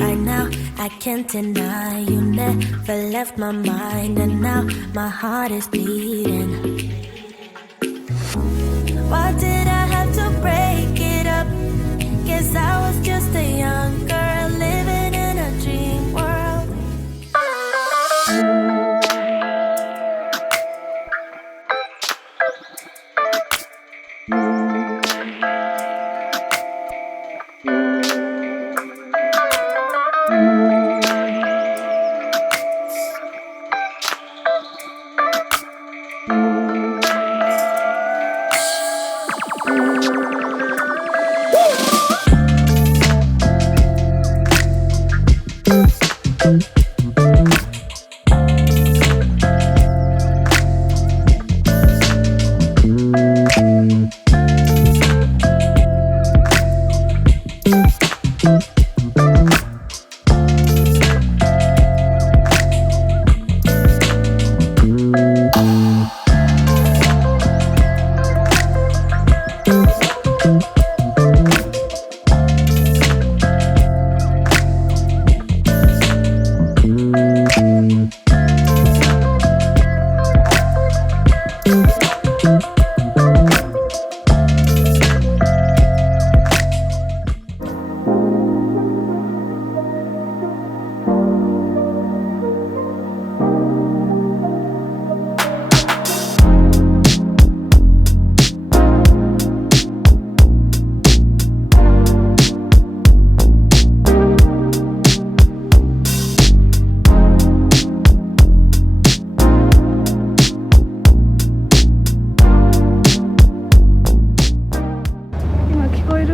Right now, I can't deny you never left my mind, and now my heart is bleeding. Why did I have to break it up? Guess I was just a young girl living in a dream world.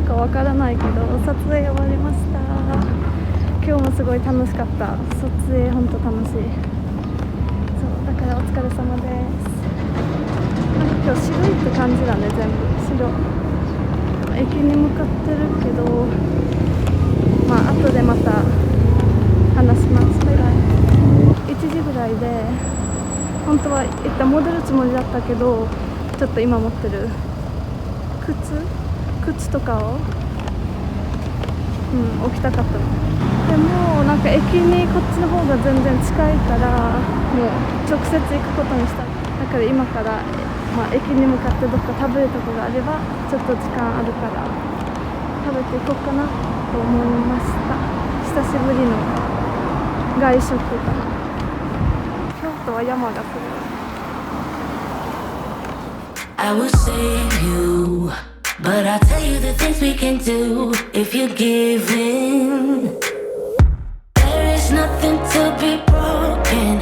わからないけど撮影終わりました。今日もすごい楽しかった。撮影ほんと楽しい。そうだからお疲れ様です。なんか今日白いって感じだね。全部白。駅に向かってるけど、まあ後でまた話します。バイバイ。1時ぐらいで本当は一旦戻るつもりだったけど、ちょっと今持ってる靴とかを、置きたかったの。でもなんか駅にこっちの方が全然近いから、もう直接行くことにした。だから今から、駅に向かってどっか食べるとこがあればちょっと時間あるから食べていこうかなと思いました。久しぶりの外食かな。京都は山がすごい。I will save you, but I'll tell you the things we can do if you give in. There is nothing to be broken.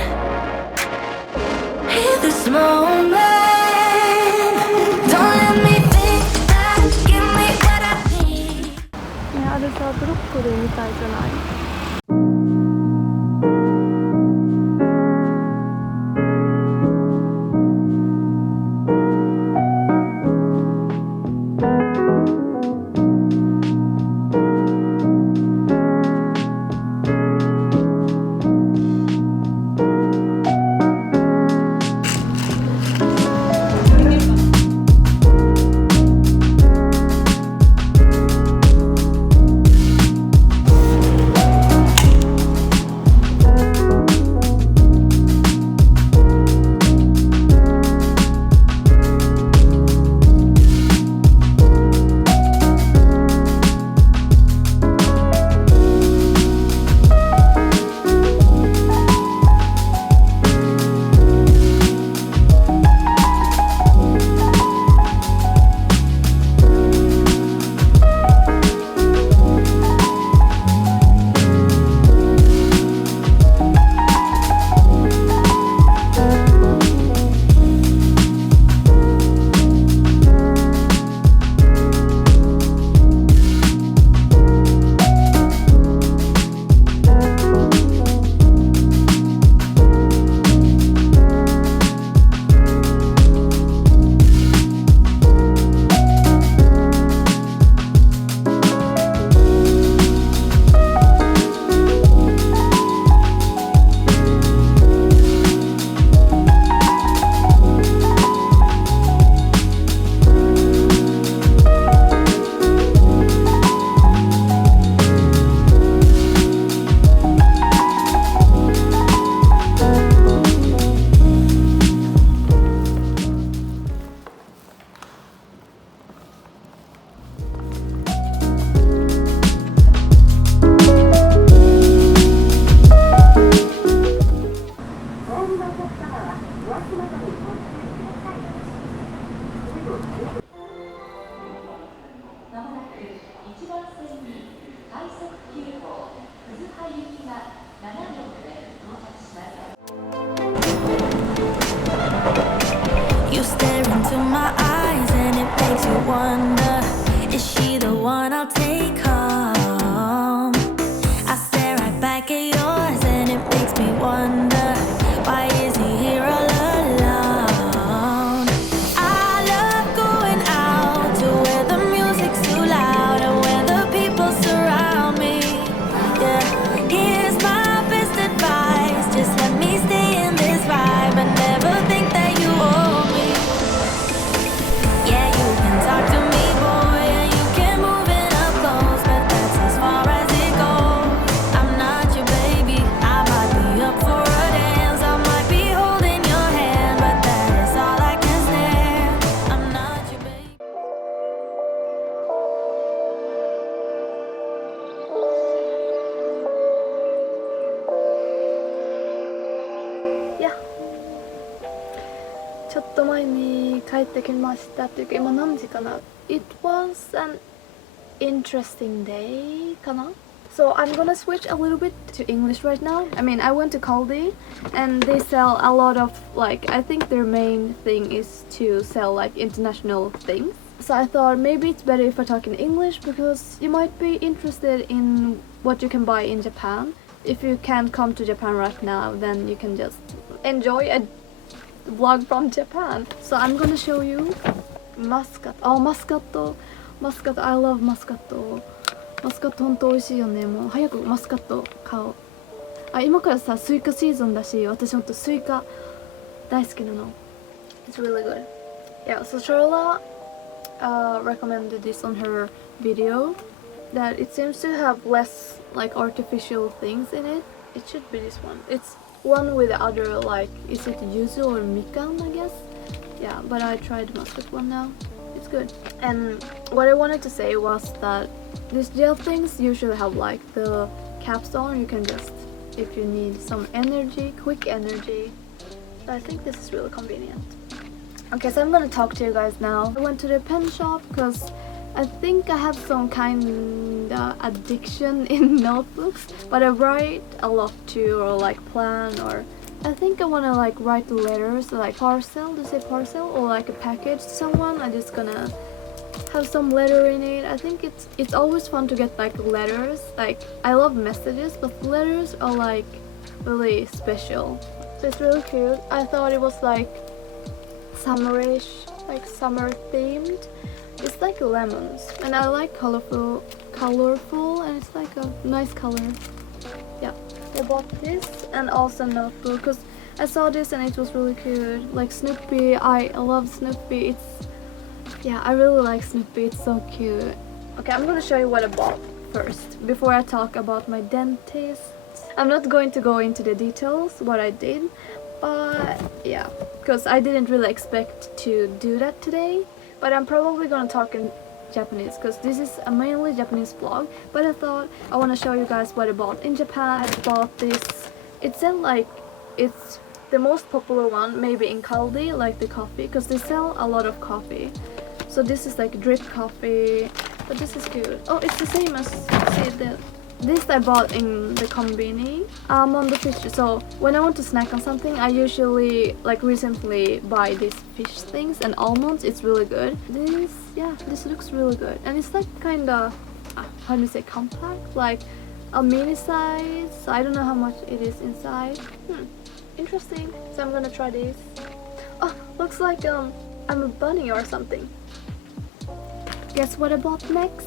Hear this moment. Don't let me think that. Give me what I need. ね、あれさ、ブロッコリーみたいじゃない？ from my eyes, and it makes you wonder, is she the one I'll take home? I stare right back at yours, and it makes me wonder, why is he here all alone? I love going out to where the music's too loud and where the people surround me. Yeah, here's my best advice, just let me stay in this vibe and never think that you owe me. Yeah, you can talk to me, boy, and you can move in up close, but that's as far as it goes. I'm not your baby, I might be up for a dance, I might be holding your hand, but that is all I can stand. I'm not your baby. Yeah. ちょっと前に帰ってきましたっていうか、今何時かな？ It was an interesting day かな？ So I'm gonna switch a little bit to English right now. I mean, I went to Kaldi and they sell a lot of, like, I think their main thing is to sell like international things. So I thought maybe it's better if I talk in English because you might be interested in what you can buy in Japan. If you can't come to Japan right now, then you can just enjoy a vlog from Japan. So I'm gonna show you muscat. Oh, muscat. Muscat. I love muscat. マスカット本当美味しいよね。もう早くマスカット買おう。あ、今からさスイカシーズンだし、私ほんとスイカ大好きなの。It's really good. Yeah, so Charla recommended this on her video that it seems to have less like artificial things in it. It should be this one. It's one with the other, like, is it yuzu or mikan, I guess? Yeah, but I tried the muscat one now. It's good. And what I wanted to say was that these gel things usually have like the capstone. You can just, if you need some energy, quick energy. So I think this is really convenient. Okay, so I'm gonna talk to you guys now. I went to the pen shop because I think I have some kind of addiction in notebooks, but I write a lot too, or like plan, or I think I wanna like write letters, like parcel, to say parcel, or like a package to someone. I'm just gonna have some letter in it. I think it's always fun to get like letters. Like, I love messages, but letters are like really special. So it's really cute. I thought it was like summerish, like summer themed. It's like lemons, and I like colorful, and it's like a nice color. Yeah, I bought this and also a notebook because I saw this and it was really cute. Like Snoopy, I love Snoopy. Yeah, I really like Snoopy. It's so cute. Okay, I'm gonna show you what I bought first before I talk about my dentist. I'm not going to go into the details what I did, but yeah, because I didn't really expect to do that today. But I'm probably gonna talk in Japanese because this is a mainly Japanese vlog. But I thought I want to show you guys what I bought in Japan. I bought this. It said like it's the most popular one maybe in Kaldi, like the coffee, because they sell a lot of coffee. So this is like drip coffee, but this is cute. Oh, it's the same as, see, this I bought in the konbini on the fish. So when I want to snack on something, I usually like recently buy these fish things and almonds. It's really good. This looks really good, and it's like kind of how do you say, compact, like a mini size. So I don't know how much it is inside. Interesting. So I'm gonna try this. Oh, looks like I'm a bunny or something. Guess what I bought next?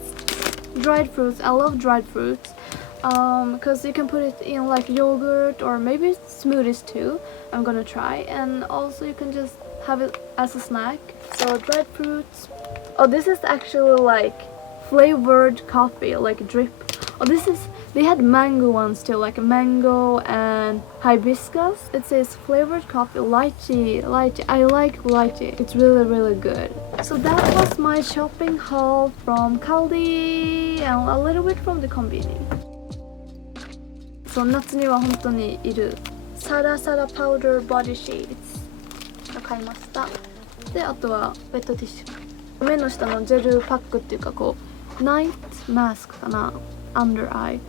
Dried fruits. I love dried fruits because you can put it in like yogurt or maybe smoothies too. I'm gonna try, and also you can just have it as a snack. So dried fruits. Oh, this is actually like flavored coffee, like drip. Oh, they had mango ones too, like mango and hibiscus. It says flavored coffee, lychee. I like lychee. It's really, really good. So that was my shopping haul from Kaldi and a little bit from the konbini. So 夏には本当にいるサラサラパウダーボディシーツを買いました。で、あとはウェットティッシュ。目の下のジェルパックっていうか、こうナイトマスクかな。Under eye。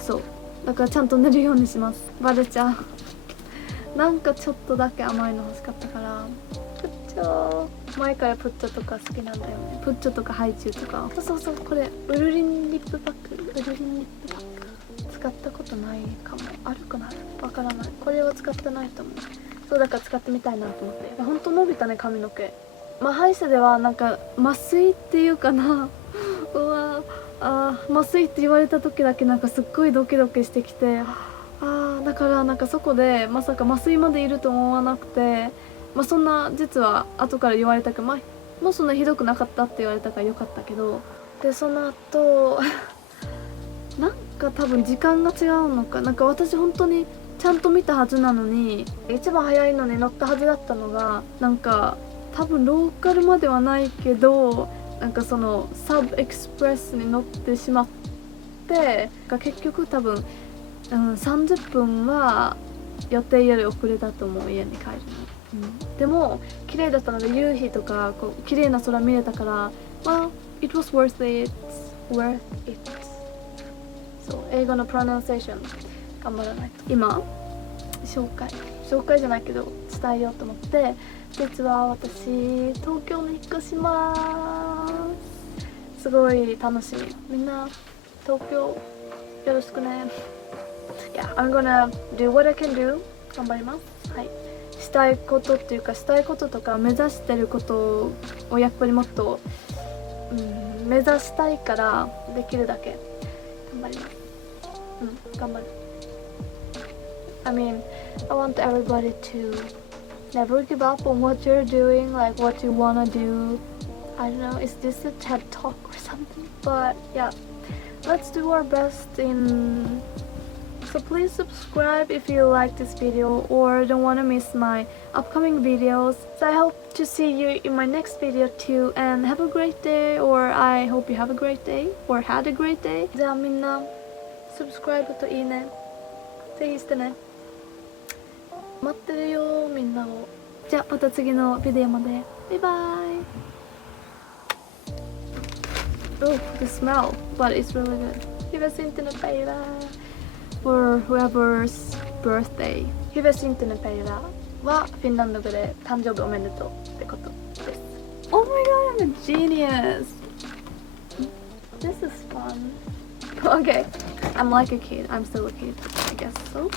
そうだからちゃんと塗るようにします。バレちゃう。なんかちょっとだけ甘いの欲しかったから。超前からプッチョとか好きなんだよね。プッチョとかハイチュウとか。そうそう、これウルリンリップパック。ウルリンリップパック使ったことないかも。あるかな、わからない。これは使ってないと思う。そうだから使ってみたいなと思って。ほんと伸びたね、髪の毛。まあ歯医者ではなんか麻酔っていうかなうわ麻酔って言われた時だけなんかすっごいドキドキしてきて、だからなんかそこでまさか麻酔までいると思わなくて、まあそんな実は後から言われたけど、まあもうそんなひどくなかったって言われたからよかったけど、でその後なんか多分時間が違うのか、なんか私本当にちゃんと見たはずなのに、一番早いのに乗ったはずだったのが、なんか多分ローカルまではないけど、なんかそのサブエクスプレスに乗ってしまって、結局多分、30分は予定より遅れたと思う、家に帰るの。でも綺麗だったので、夕日とかこう綺麗な空見れたから、まあ it was worth it。 そう、英語のプロナンセーション頑張らないと。今紹介じゃないけど伝えようと思って、実は私東京に引っ越します。すごい楽しみ。みんな東京よろしくね。Yeah, I'm gonna do what I can do。 頑張ります。はい、したいことっていうか、したいこととか目指してることをやっぱりもっと、目指したいから、できるだけ頑張ります。頑張る。I mean, I want everybody to never give up on what you're doing, like what you wanna do. I don't know, is this a TED talk or something? But yeah, let's do our best in... So please subscribe if you like this video or don't want to miss my upcoming videos. So I hope to see you in my next video too, and have a great day, or I hope you have a great day or had a great day. じゃあみんな subscribe といいねぜひしてね。待ってるよみんなを。じゃあまた次のビデオまで。バイバイ。Oh, the smell, but it's really good. ヒベシンテのペイラ for whoever's birthday. ヒベシンテのペイラはフィンランド語で誕生日おめでとうってことです。Oh my god, I'm a genius. This is fun. Okay, I'm like a kid. I'm still a kid, I guess so.